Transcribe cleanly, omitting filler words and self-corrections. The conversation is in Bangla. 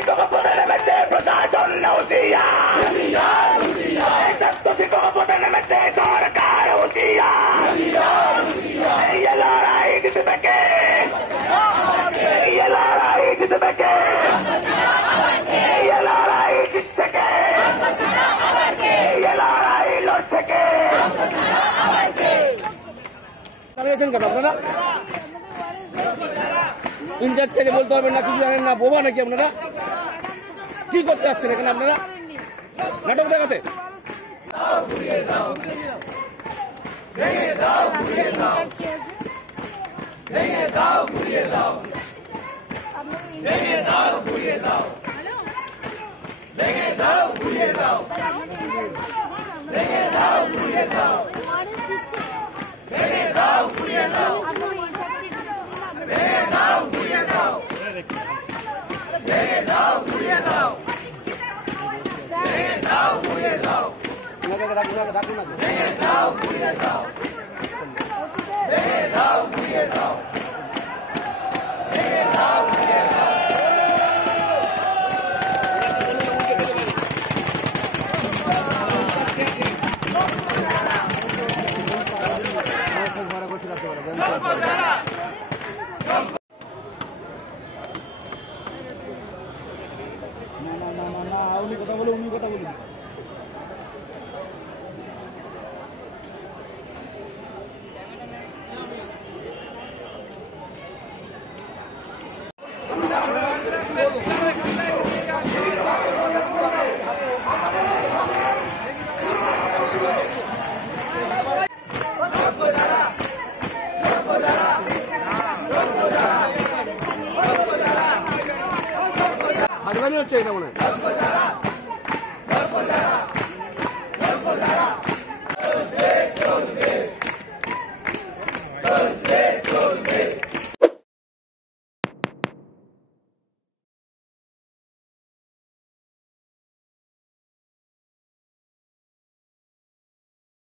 শিক্ষক পদে নেমেছে প্রশাসন হুঁশিয়ার, শিক্ষক পদে নেমেছে সরকার হুঁশিয়ার। এই লড়াই জিতবে কে? এই লড়াই জিতবে কে? এই লড়াই জিতছে কে? এই লড়াই লড়ছে কে? দাঁড়িয়েছেন কেন আপনারা? ইনচার্জকে যে বলতে পারবেন না, কিছু জানেন না, বোবা নাকি আপনারা? কি করতে আসছেন এখানে আপনারা? নাটক দেখাতে? উনি কথা বলুন। হচ্ছে এটা মনে হয়